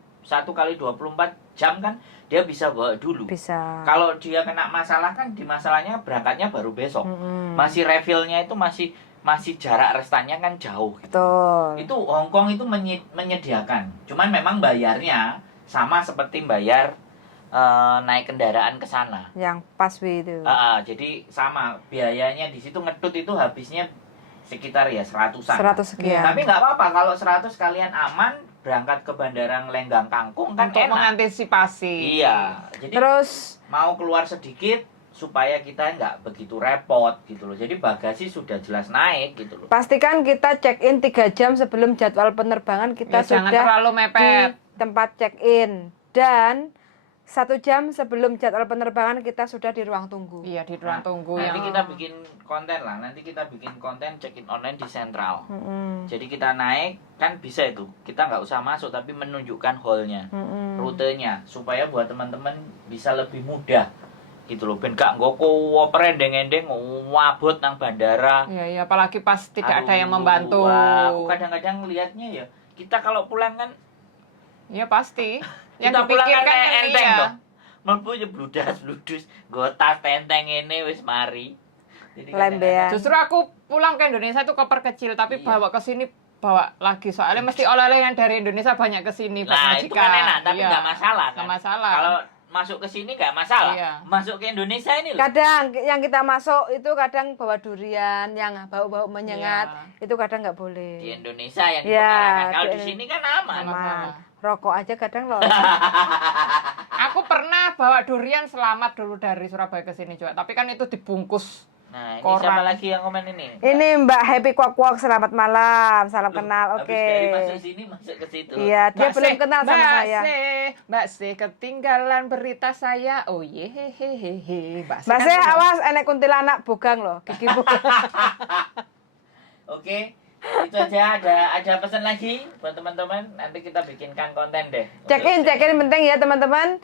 kali 24 jam kan dia bisa bawa dulu. Bisa. Kalau dia kena masalah kan di masalahnya berangkatnya baru besok. Masih refillnya itu masih jarak restannya kan jauh gitu. Betul. Itu Hongkong itu menyediakan. Cuman memang bayarnya sama seperti bayar naik kendaraan ke sana. Yang pas itu. Jadi sama biayanya di situ ngedut itu habisnya sekitar ya 100-an. 100 sekian. Tapi nggak apa-apa kalau 100 kalian aman berangkat ke Bandara Lenggang Kangkung kan Untuk enak. mengantisipasi. Iya. Jadi Terus mau keluar sedikit supaya kita nggak begitu repot gitu loh. Jadi bagasi sudah jelas naik gitu loh. pastikan kita check-in 3 jam sebelum jadwal penerbangan kita Ya, jangan sudah terlalu mepet. di tempat check-in dan 1 jam sebelum jadwal penerbangan kita sudah di ruang tunggu. Iya, di ruang tunggu Nanti yang kita bikin konten lah. Nanti kita bikin konten check-in online di sentral. Mm-mm. Jadi kita naik kan bisa itu. Kita nggak usah masuk tapi menunjukkan hallnya, Mm-mm. rutenya supaya buat teman-teman bisa lebih mudah gitu loh. Ben gak ngoko oper endeng-endeng wabut nang bandara. Iya, iya, apalagi pas tidak ada yang Aduh, membantu. wah, aku kadang-kadang lihatnya ya. Kita kalau pulang kan Iya, pasti. Yang kita pulang kan dipikirkan kayak enteng iya. dong. Mlebu ya bludus, nggo tas tenteng ini wis mari. Jadi Lembean. Justru aku pulang ke Indonesia itu koper kecil, tapi Iya. bawa ke sini bawa lagi soalnya mesti oleh-oleh yang dari Indonesia banyak ke sini buat Nah, majikan. itu kan enak, tapi Iya. nggak masalah kan. Nggak masalah. Kalau masuk ke sini nggak masalah. Iya. Masuk ke Indonesia ini loh. Kadang yang kita masuk itu kadang bawa durian yang bau-bau menyengat, itu kadang nggak boleh. Di Indonesia yang Iya, diperkarakan. Kalau di di sini kan aman. Aman. Aman. Rokok aja kadang loh. Aku pernah bawa durian selamat dulu dari Surabaya ke sini juga, tapi kan itu dibungkus. Nah, ini Koran. siapa lagi yang komen ini? Ini Mbak Happy Kwak Kwak, selamat malam, salam Loh, kenal. habis Oke. dari masuk sini masuk ke situ. Iya, dia belum kenal sama saya. Mbak Se, ketinggalan berita saya. Oh yehehehe. Mbak Se, awas enek kuntilanak bogang loh, gigi bogang. Oke. Itu aja, ada pesan lagi buat teman-teman. Nanti kita bikinkan konten deh. Check-in penting ya teman-teman.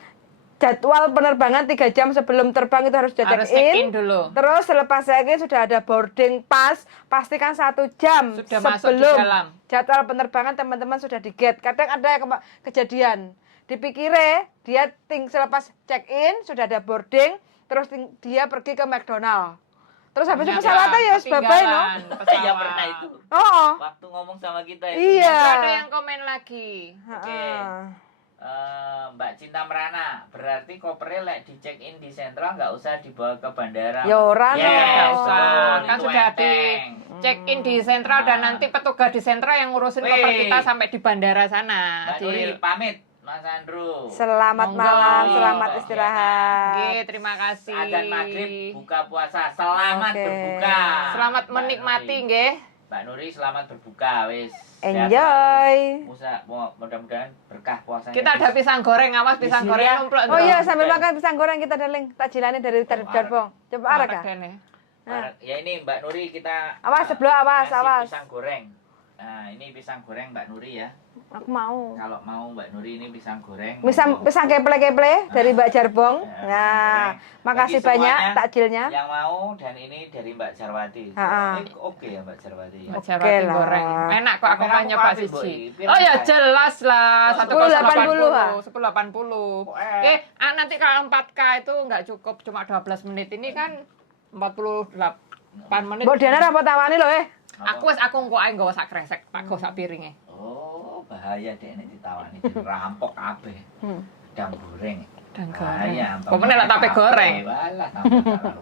Jadwal penerbangan 3 jam sebelum terbang itu harus sudah Harus check-in check-in. dulu. Terus selepas check-in sudah ada boarding pass. Pastikan 1 jam Sudah masuk di sebelum dalam. jadwal penerbangan teman-teman sudah di gate. Kadang ada yang kejadian. Dipikirnya dia selepas check-in sudah ada boarding. Terus dia pergi ke McDonald. Terus habis itu pesawatnya ya bye-bye no. Iya pernah itu. Oh. Waktu ngomong sama kita itu. Iya. Terus ada yang komen lagi. Oke. Mbak Cinta Merana, berarti kopernya lek di check in di sentral nggak usah dibawa ke bandara. Ya ora, Yes, Nggak no. usah. betul, Kan itu sudah di enteng. check in di sentral dan Nah. nanti petugas di sentral yang ngurusin koper Wih. kita sampai di bandara sana. Mbak Nuri pamit, Mas Andrew. Selamat Monggo. malam, Iya, selamat Mbak istirahat. Oke, terima kasih. Azan maghrib buka puasa. Selamat Oke. berbuka. Selamat Mbak menikmati, Nuri. nggih. Mbak Nuri selamat berbuka, wis. Sehat Enjoy. selalu. Mudah-mudahan berkah puasanya. Kita ada pisang goreng, awas pisang Di sini goreng ya. numpluk. Oh iya, Oke. sambil makan pisang goreng kita darling takjilannya dari Jarbong. Coba arek ya. Ya ini Mbak Nuri kita Awas, sebelah, awas, ngasih awas. pisang goreng. Nah, ini pisang goreng Mbak Nuri ya. Aku mau. Kalau mau Mbak Nuri ini pisang goreng. Pisang keple-keple dari Mbak Jarbong. Ya, Nah, pisang makasih Bagi banyak semuanya takjilnya. Yang mau dan ini dari Mbak Jarwati. Oke ya Mbak Jarwati. Ya. Mbak Jarwati lah. goreng. Enak kok aku Tapi mau nyoba aku siji. pilih Oh ya apa? jelas lah. Oh, 1080. 1080. 1080. Nanti kalau 4K itu nggak cukup cuma 12 menit. Ini kan 48 menit. Mbok Diana apa tawani lho Aku engko ae nggawa sak kresek, tak go sak piringe. Oh, bahaya deh nek ditawani dirampok kabeh. Udang goreng. Dan Bahaya. goreng. Pokoknya lek tape goreng. Walah,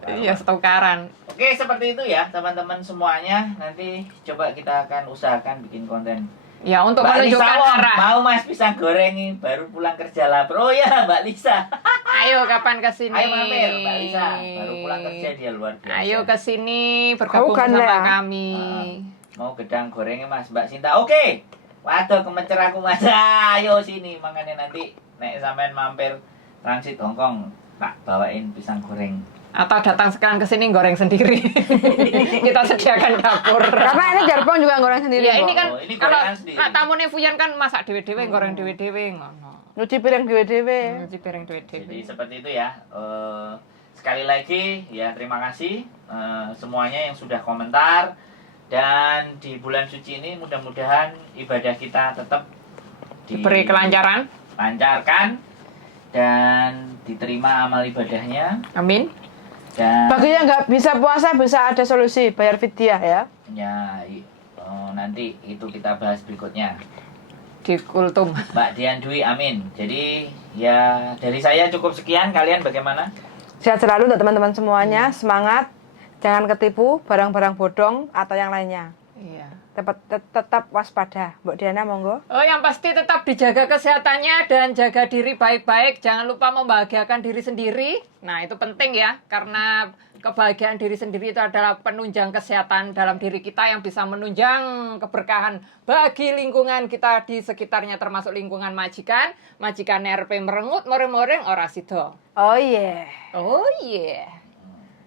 Iya, setukaran. Oke, seperti itu ya teman-teman semuanya. Nanti coba kita akan usahakan bikin konten. Ya, untuk Mbak Lisa, menunjukkan arah. mau Mas pisang goreng nih, baru pulang kerja lapar. Oh ya, Mbak Lisa. Ayo kapan ke sini? Ayo mampir, Mbak Lisa. Baru pulang kerja dia luar biasa. Ayo ke sini bergabung Bukan, bersama Lea. kami. Mau gedang gorengnya Mas, Mbak Sinta. Oke. Waduh, kemecer aku Mas. Ayo sini, makanya nanti nek sampean mampir transit Hongkong, tak bawain pisang goreng. Atau datang sekarang ke sini goreng sendiri. Kita sediakan dapur. Karena ini Jarbong juga goreng sendiri. Ya ini kok. kan Oh, ini kalau gorengan sendiri. tamune Fuyan kan masak dhewe-dhewe, goreng dhewe-dhewe ngono. Nyuci piring dhewe-dhewe. Nyuci piring dhewe-dhewe. Jadi seperti itu ya. Sekali lagi ya terima kasih semuanya yang sudah komentar, dan di bulan suci ini mudah-mudahan ibadah kita tetap Diberi kelancaran. lancarkan dan diterima amal ibadahnya, Amin. dan Bagi yang nggak bisa puasa bisa ada solusi bayar fidyah ya. nanti itu kita bahas berikutnya. Di kultum. Mbak Dian Dwi, amin. Jadi ya dari saya cukup sekian. Kalian bagaimana? Sehat selalu untuk teman-teman semuanya. Semangat. Jangan ketipu barang-barang bodong atau yang lainnya. Iya. Tetap waspada. Mbak Diana monggo. Oh, yang pasti tetap dijaga kesehatannya dan jaga diri baik-baik. Jangan lupa membahagiakan diri sendiri. Nah, itu penting ya, karena kebahagiaan diri sendiri itu adalah penunjang kesehatan dalam diri kita yang bisa menunjang keberkahan bagi lingkungan kita di sekitarnya, termasuk lingkungan majikan. Majikan RP merengut, moreng-moreng, ora sido. Oh yeah. Oh yeah.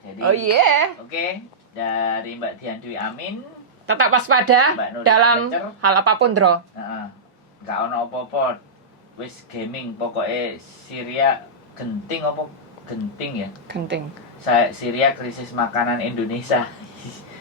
Jadi, Oh yeah. Oke, dari Mbak Dian Dwi, amin. Tetap waspada Mbak Nuri dalam Kemecer. hal apapun, Dro. Heeh. Gak ono apa-apa. Wis gaming pokoknya Syria genting apa genting ya. Genting. Syria krisis makanan Indonesia.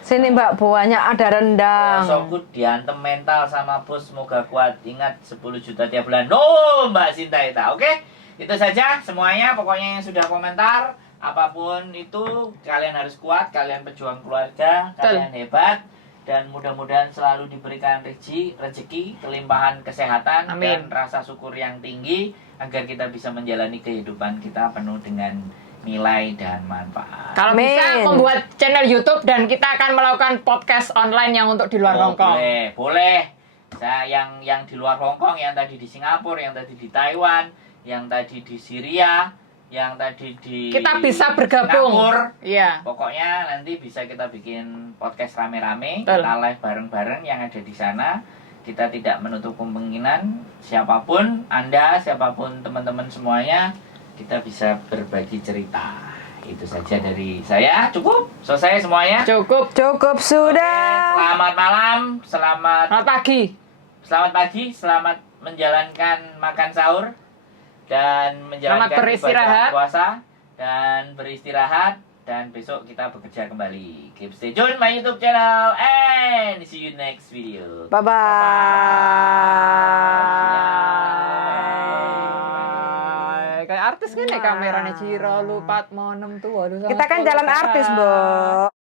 Sini Mbak, bawahnya ada rendang. Sokut diantem mental sama bos, semoga kuat. Ingat 10 juta tiap bulan. No, Mbak Sinta Ita. Oke, itu saja semuanya. Pokoknya yang sudah komentar, apapun itu, kalian harus kuat. Kalian pejuang keluarga, kalian hebat. Dan mudah-mudahan selalu diberikan rezeki, kelimpahan kesehatan, Amin. dan rasa syukur yang tinggi, agar kita bisa menjalani kehidupan kita penuh dengan nilai dan manfaat. Kalau bisa membuat channel YouTube dan kita akan melakukan podcast online yang untuk di luar Hongkong. Boleh. Saya yang di luar Hongkong, yang tadi di Singapura, yang tadi di Taiwan, yang tadi di Syria, yang tadi di Kita bisa bergabung. Singapura. Iya. Pokoknya nanti bisa kita bikin podcast rame-rame, Betul. kita live bareng-bareng yang ada di sana. Kita tidak menutup kemungkinan siapapun Anda, siapapun teman-teman semuanya, kita bisa berbagi cerita. Itu saja dari saya. Cukup? Selesai semuanya? Cukup. Cukup sudah. Selamat malam, selamat Selamat pagi. pagi, selamat menjalankan makan sahur dan Selamat menjalankan beristirahat. ibadah puasa dan beristirahat, dan besok kita bekerja kembali. Keep stay tune my YouTube channel and see you next video. Bye bye. Kayak artis kan ya kameranya Ciro, lupa mau 6 tuh. Waduh, Kita kan jalan artis, Mbok.